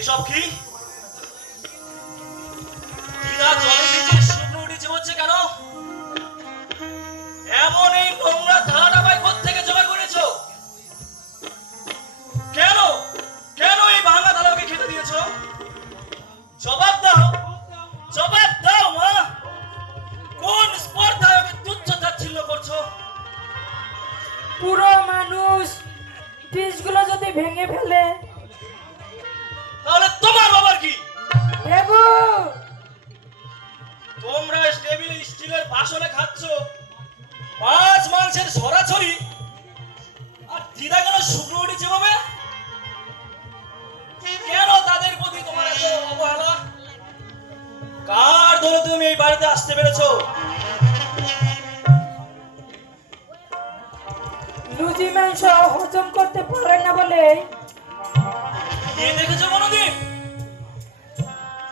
এসব কি? দিদা জলের নিচে শুকনো উঠেছে বলছে কেন? এমন এই নোংরা থালাটা ভাই কোত্থেকে জোগাড় করেছো? কেন কেন এই ভাঙা থালাকে খেতে দিয়েছো? জবাব দাও, জবাব দাও মা। কোন স্পর্ধায় ওকে তুচ্ছ তাচ্ছিল্য করছো? পুরো মানুষ ডিশগুলো যদি ভেঙে ফেলে তাহলে তোমার বাবার কি? দেবু, তোমরা টেবিলে স্টিলের বাসনে খাচ্ছ, মাছ মাংসের ছড়াছড়ি, আর দিদা কেন শুকনো উঠেছে ভাবে? কেন তাদের প্রতি তোমার এত অবহেলা? কার দৌলতে তুমি এই বাড়িতে আসতে পেরেছো? লুচি মাংস হজম করতে পারে না বলে কে দেখেছো কোনোদিন?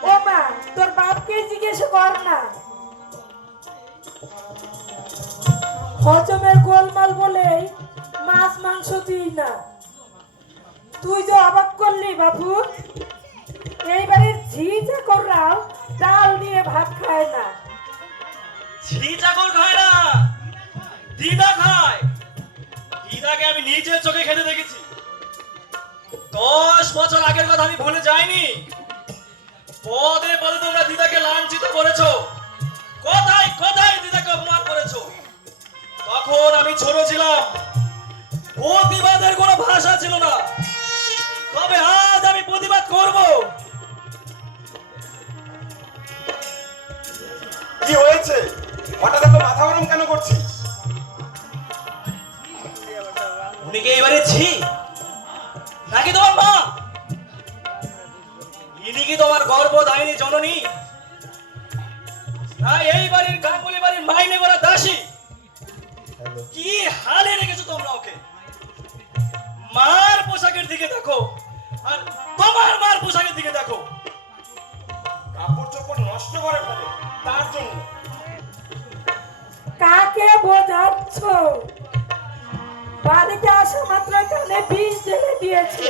ও মা, তোর বাপকে জিজ্ঞেস কর না। হজমের গোলমাল বলে মাছ মাংস দিই না। তুই যে অবাক করলি বাবু, এই বাড়ির ঝি চাকররাও ডাল দিয়ে ভাত খায় না। ঝি চাকর খায় না, দিদা খায়। দিদাকে আমি নিজের চোখে খেতে দেখেছি। 10 বছর আগের কথা আমি ভুলে যাইনি। পদে পদে তোমরা দিদাকে লাঞ্ছিত করেছো, কথায় কথায় দিদাকে অপমান করেছো। তখন আমি ছোট ছিলাম, প্রতিবাদের কোনো ভাষা ছিল না। তবে আজ আমি প্রতিবাদ করব। কি হয়েছে? হঠাৎ এত মাথা গরম কেন করছিস? উনি কি এবারে ছি নাকি তোমার মা? ইনি কি তোমার গর্ভধারিণী জননী? না এই বাড়ির গাঙ্গুলি বাড়ির মাইনে করা দাসী? কি হালে রেখেছো তোমরা ওকে? মার পোশাকের দিকে দেখো, আর তোমার মার পোশাকের দিকে দেখো। কাপড় চোপড় নষ্ট করে ফেলে, তার জন্য। কাকে বোঝাচ্ছ? বাড়িতে আসা মাত্র কানে বিষ ঢেলে দিয়েছে।